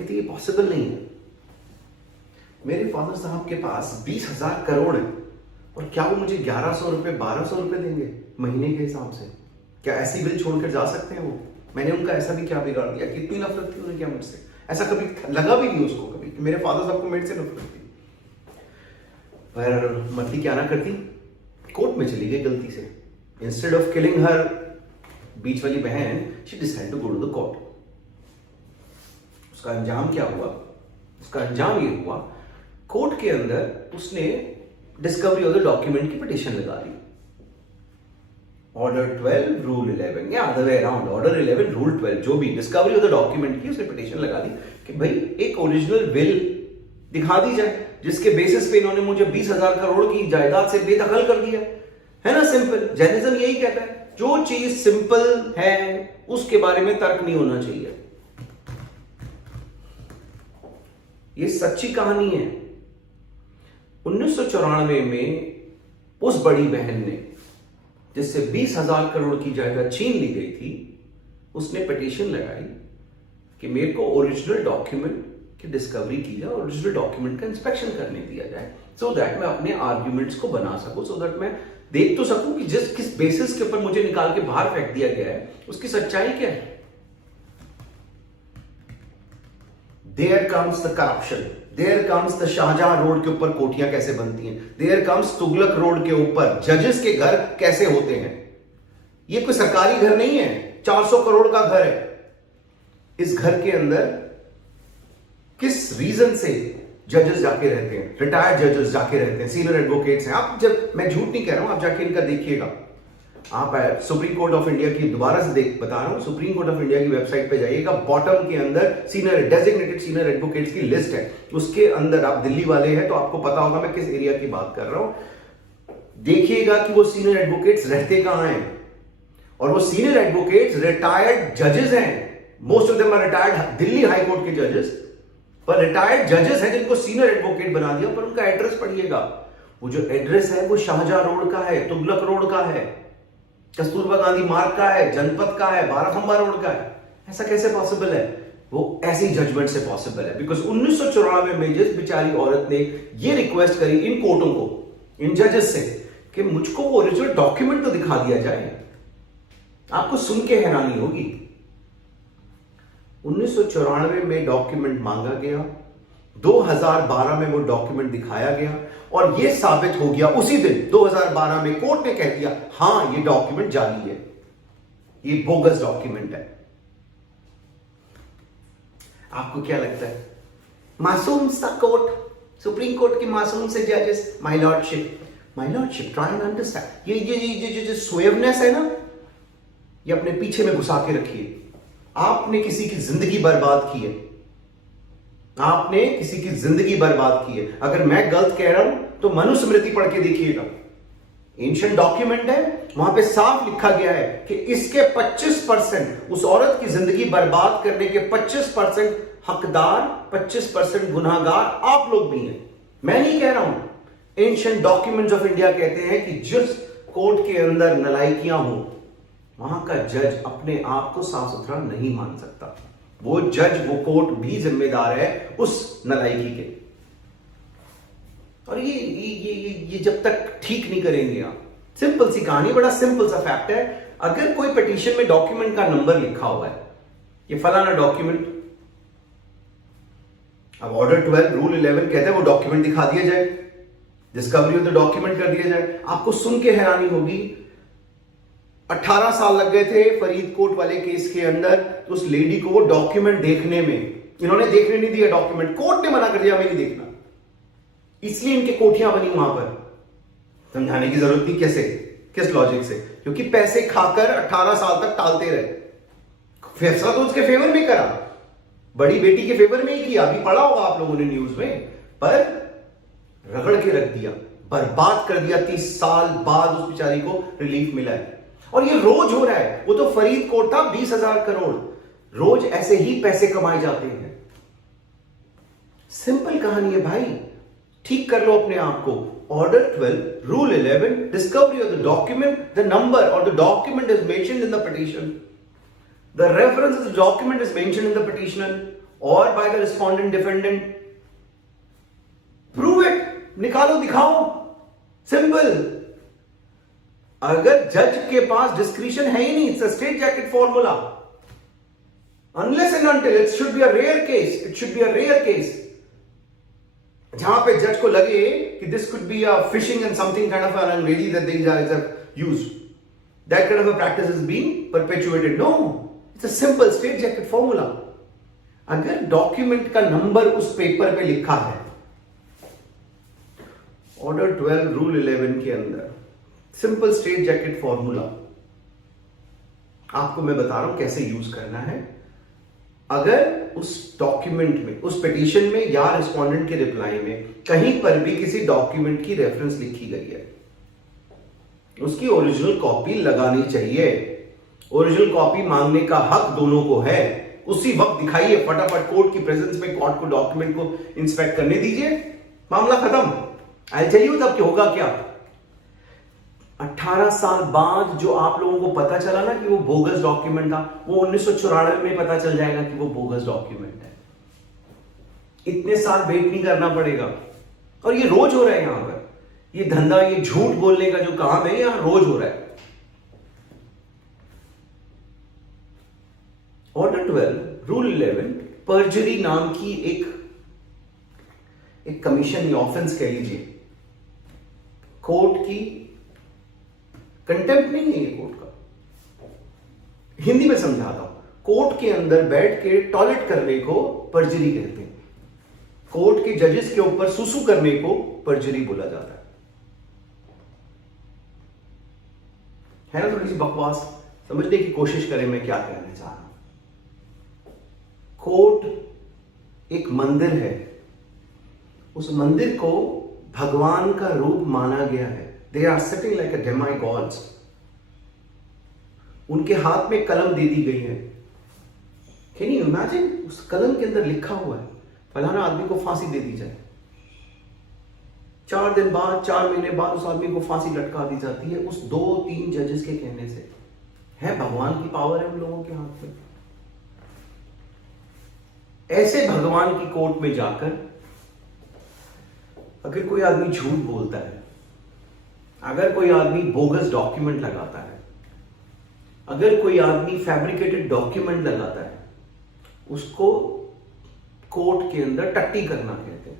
कहती ये पॉसिबल नहीं है, मेरे फादर साहब के पास 20,000 करोड़ है और क्या वो मुझे 1100 रुपए 1200 रुपए देंगे महीने के हिसाब से? क्या ऐसी बिल छोड़कर जा सकते हैं वो? मैंने उनका ऐसा भी क्या बिगाड़ दिया? कितनी नफरत थी उन्हें क्या मुझसे? ऐसा कभी लगा भी नहीं उसको कभी कि मेरे फादर साहब को मेरे से नफरत थी। पर मती क्या ना करती, कोर्ट में चली गई गलती से। इंस्टेड ऑफ किलिंग हर बीच वाली बहन, she decided to go to the court. उसका अंजाम क्या हुआ? उसका अंजाम ये हुआ, कोर्ट के अंदर उसने डिस्कवरी ऑफ द डॉक्यूमेंट की पिटीशन लगा दी। ऑर्डर 12 रूल 11 या other way around, order 11 rule 12, जो भी डिस्कवरी ऑफ द डॉक्यूमेंट की उसने पिटीशन लगा दी कि भाई एक ओरिजिनल बिल दिखा दी जाए जिसके बेसिस पे इन्होंने मुझे 20,000 करोड़ की जायदाद से बेदखल कर दिया है ना। सिंपल जैनिज्म यही कहता है, जो चीज सिंपल है उसके बारे में तर्क नहीं होना चाहिए। ये सच्ची कहानी है। 1994 में उस बड़ी बहन ने, जिससे 20,000 करोड़ की जायदाद छीन ली गई थी, उसने पिटीशन लगाई कि मेरे को ओरिजिनल डॉक्यूमेंट की डिस्कवरी की जाए, ओरिजिनल डॉक्यूमेंट का इंस्पेक्शन करने दिया जाए, सो दैट मैं अपने आर्ग्यूमेंट्स को बना सकूं, सो दैट मैं देख तो सकूं कि किस बेसिस के ऊपर मुझे निकाल के बाहर फेंक दिया गया है उसकी सच्चाई क्या है। There comes the corruption, there comes the Shahjahan road के ऊपर कोठियां कैसे बनती हैं, देयर कम्स तुगलक रोड के ऊपर जजेस के घर कैसे होते हैं। ये कोई सरकारी घर नहीं है, 400 करोड़ का घर है। इस घर के अंदर किस रीजन से जजेस जाके रहते हैं, रिटायर्ड जजेस जाके रहते हैं, सीनियर एडवोकेट्स हैं। आप जब, मैं झूठ नहीं कह रहा हूं, आप जाके इनका देखिएगा। आप सुप्रीम कोर्ट ऑफ इंडिया की दोबारा से बता रहा हूं, सुप्रीम कोर्ट ऑफ इंडिया की वेबसाइट पे जाइएगा, बॉटम के अंदर सीनियर डेजिग्नेटेड सीनियर एडवोकेट्स की लिस्ट है। उसके अंदर आप दिल्ली वाले हैं तो आपको पता होगा मैं किस एरिया की बात कर रहा हूं। देखिएगा कि वो सीनियर एडवोकेट्स रहते कहां हैं, और वो सीनियर एडवोकेट्स रिटायर्ड जजेस हैं। Most of them are retired Delhi high court के जजेस, पर रिटायर्ड जजेस हैं जिनको सीनियर एडवोकेट बना दिया। पर उनका एड्रेस पढ़िएगा, वो जो एड्रेस है वो शाहजहां रोड का है, तुगलक रोड का है, कस्तूरबा गांधी मार्ग का है, जनपद का है, बाराखंबा रोड का है। ऐसा कैसे पॉसिबल है? वो ऐसी जजमेंट से पॉसिबल है बिकॉज 1994 में जिस बेचारी औरत ने ये रिक्वेस्ट करी इन कोर्टों को, इन जजेस से, कि मुझको वो ओरिजिनल डॉक्यूमेंट तो दिखा दिया जाए, आपको सुन के हैरानी होगी। 1994 में डॉक्यूमेंट मांगा गया, 2012 में वो डॉक्यूमेंट दिखाया गया और ये साबित हो गया उसी दिन 2012 में कोर्ट ने कह दिया हां ये डॉक्यूमेंट जाली है, ये बोगस डॉक्यूमेंट है। आपको क्या लगता है? मासूम सा कोर्ट, सुप्रीम कोर्ट की मासूम से जजेस, my lordship try and understand. ये स्वेवनेस है ना, ये अपने पीछे में घुसा के रखिए। आपने किसी की जिंदगी बर्बाद की है, आपने किसी की जिंदगी बर्बाद की है। अगर मैं गलत कह रहा हूं तो मनुस्मृति पढ़ के देखिएगा, एंशिएंट डॉक्यूमेंट है, वहां पे साफ लिखा गया है कि इसके 25%, उस औरत की जिंदगी बर्बाद करने के 25% हकदार, 25% गुनाहगार आप लोग भी हैं। मैं नहीं कह रहा हूं, एंशिएंट डॉक्यूमेंट्स ऑफ इंडिया कहते हैं कि जिस कोर्ट के अंदर नलायकियां हो वहां का जज अपने आप को साफ सुथरा नहीं मान सकता। वो जज, वो कोर्ट भी जिम्मेदार है उस नलायकी के। और ये जब तक ठीक नहीं करेंगे आप, सिंपल सी कहानी, बड़ा सिंपल सा फैक्ट है। अगर कोई पिटीशन में डॉक्यूमेंट का नंबर लिखा हुआ है, ये फलाना डॉक्यूमेंट, अब ऑर्डर 12 रूल 11 कहते हैं वो डॉक्यूमेंट दिखा दिया जाए, डिस्कवरी ऑफ द डॉक्यूमेंट कर दिया जाए। आपको सुन के हैरानी होगी, 18 साल लग गए थे फरीदकोट वाले केस के अंदर तो उस लेडी को वो डॉक्यूमेंट देखने में। इन्होंने देखने नहीं दिया डॉक्यूमेंट, कोर्ट ने मना कर दिया, मैं नहीं देखना, इसलिए इनके कोठियां बनी वहां पर। समझाने की जरूरत नहीं कैसे, किस लॉजिक से, क्योंकि पैसे खाकर 18 साल तक टालते रहे। फैसला तो उसके फेवर में करा, बड़ी बेटी के फेवर में ही किया, अभी पढ़ा होगा आप लोगों ने न्यूज में, पर रगड़ के रख दिया, बर्बाद कर दिया। 30 साल बाद उस बेचारी को रिलीफ मिला है और ये रोज हो रहा है। वो तो फरीदकोट था, 20,000 करोड़, रोज ऐसे ही पैसे कमाए जाते हैं। सिंपल कहानी है भाई, ठीक कर लो अपने आप को। Order 12 rule 11 discovery of the document, the number और the document is mentioned in the petition, the reference of the document is mentioned in the petition, और by the respondent defendant. Prove it, निकालो, दिखाओ, simple. अगर जज के पास discretion है ही नहीं, it's a straight jacket formula. Unless and until, it should be a rare case, it should be a rare case जहां पे जज को लगे कि this could be a fishing and something kind of an अंग्रेजी that these guys have used, that kind of a practice is being perpetuated. No, it's a simple straight jacket formula. अगर document का number उस paper पे लिखा है, order 12 rule 11 के अंदर simple straight jacket formula आपको मैं बता रहा हूं कैसे यूज करना है। अगर उस डॉक्यूमेंट में, उस पिटीशन में या रिस्पोंडेंट के रिप्लाई में कहीं पर भी किसी डॉक्यूमेंट की रेफरेंस लिखी गई है, उसकी ओरिजिनल कॉपी लगानी चाहिए। ओरिजिनल कॉपी मांगने का हक दोनों को है। उसी वक्त दिखाइए, फटाफट कोर्ट की प्रेजेंस में कोर्ट को डॉक्यूमेंट को इंस्पेक्ट करने दीजिए, मामला खत्म। आई टेल यू तब कि होगा क्या। 18 साल बाद जो आप लोगों को पता चला ना कि वो बोगस डॉक्यूमेंट था, वो 1994 में पता चल जाएगा कि वो बोगस डॉक्यूमेंट है। इतने साल वेट नहीं करना पड़ेगा। और ये रोज हो रहा है यहां पर, ये धंधा, ये झूठ बोलने का जो काम है यहां रोज हो रहा है। ऑर्डर 12 रूल 11 पर्जरी नाम की एक कमीशन या ऑफेंस कह लीजिए, कोर्ट की कंटेम्प्ट नहीं है ये कोर्ट का। हिंदी में समझाता हूं, कोर्ट के अंदर बैठ के टॉयलेट करने को पर्जरी कहते हैं। कोर्ट के जजेस के ऊपर सुसु करने को पर्जरी बोला जाता है ना। थोड़ी सी बकवास, समझने की कोशिश करें मैं क्या कहना चाह रहा हूं। कोर्ट एक मंदिर है, उस मंदिर को भगवान का रूप माना गया है। They are sitting like a demigods. उनके हाथ में कलम दे दी गई है। कैन यू इमेजिन, उस कलम के अंदर लिखा हुआ है फलाना आदमी को फांसी दे दी जाए, 4 दिन बाद, 4 महीने बाद उस आदमी को फांसी लटका दी जाती है उस 2-3 जजेस के कहने से। है भगवान की पावर है उन लोगों के हाथ में। ऐसे भगवान की कोर्ट में जाकर अगर कोई आदमी झूठ बोलता है, अगर कोई आदमी बोगस डॉक्यूमेंट लगाता है, अगर कोई आदमी फैब्रिकेटेड डॉक्यूमेंट लगाता है, उसको कोर्ट के अंदर टट्टी करना कहते हैं,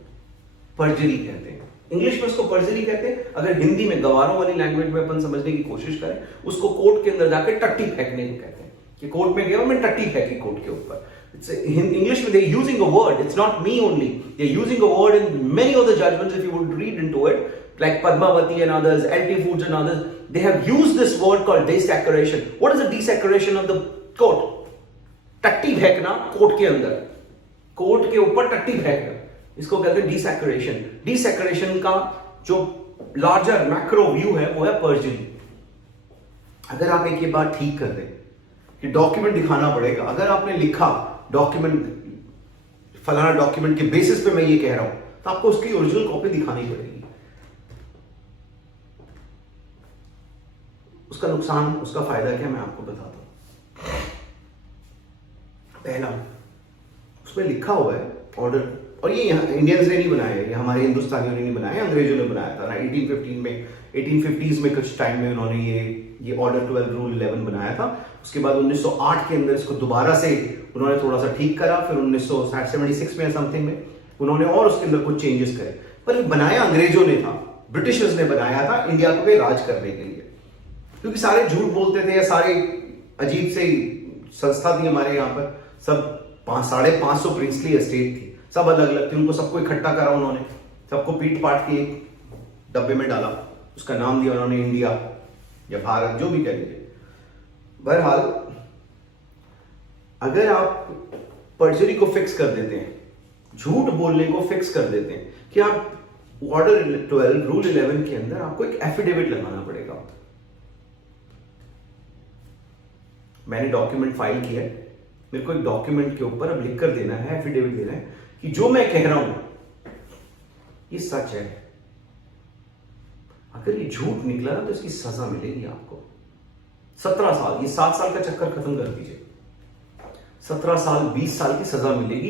पर्जरी कहते हैं। इंग्लिश में उसको पर्जरी कहते हैं। अगर हिंदी में गवारों वाली लैंग्वेज में अपन समझने की कोशिश करें, उसको कोर्ट के अंदर जाकर टट्टी फेंकने को कहते हैं कि कोर्ट में गया मैं टट्टी फेंकी कोर्ट के ऊपर। In English, they're using a word. It's not me only. They're using a word in many of the judgments. If you would read into it, like Padmavati and others, LT Foods and others, they have used this word called desaccharation. What is the desaccharation of the court? टट्टी फेंकना court के अंदर, court के ऊपर टट्टी फेंकना, इसको कहते हैं desaccharation. Desaccharation का जो लार्जर मैक्रो व्यू है वो है पर्जरी। अगर आप एक ये बात ठीक कर दें कि डॉक्यूमेंट दिखाना पड़ेगा, अगर आपने लिखा डॉक्यूमेंट फलाना डॉक्यूमेंट के बेसिस पे मैं ये कह रहा हूं, तो आपको उसकी ओरिजिनल कॉपी दिखानी पड़ेगी। उसका नुकसान, उसका फायदा क्या, मैं आपको बताता हूं। पहला, उसमें लिखा हुआ है ऑर्डर, और ये यहाँ इंडियंस ने नहीं बनाया है, ये हमारे हिंदुस्तानियों ने नहीं बनाया है, अंग्रेजों ने बनाया था 1850s में कुछ टाइम में उन्होंने ये ऑर्डर 12 रूल 11 बनाया था। उसके बाद 1908 के अंदर इसको दोबारा से उन्होंने थोड़ा सा ठीक करा, फिर 1976 में समथिंग में उन्होंने और उसके अंदर कुछ चेंजेस करे। पर बनाया अंग्रेजों ने था, ब्रिटिशर्स ने बनाया था इंडिया को राज करने के लिए, क्योंकि सारे झूठ बोलते थे या सारे अजीब से संस्था थी हमारे यहाँ पर, सब 550 प्रिंसली एस्टेट थी, सब अलग अलग थे, उनको सबको इकट्ठा करा उन्होंने, सबको पीट पाट के एक डब्बे में डाला, उसका नाम दिया उन्होंने इंडिया या भारत, जो भी कह लीजिए। बहरहाल अगर आप पर्जरी को फिक्स कर देते हैं, झूठ बोलने को फिक्स कर देते हैं कि आप ऑर्डर 12 रूल 11 के अंदर आपको एक एफिडेविट लगाना पड़ेगा। मैंने डॉक्यूमेंट फाइल किया है, मेरे को एक डॉक्यूमेंट के ऊपर अब लिख कर देना है, एफिडेविट देना है कि जो मैं कह रहा हूं ये सच है। अगर ये झूठ निकला ना तो इसकी सजा मिलेगी आपको 17 साल, ये 7 साल का चक्कर खत्म कर दीजिए, 17 साल 20 साल की सजा मिलेगी।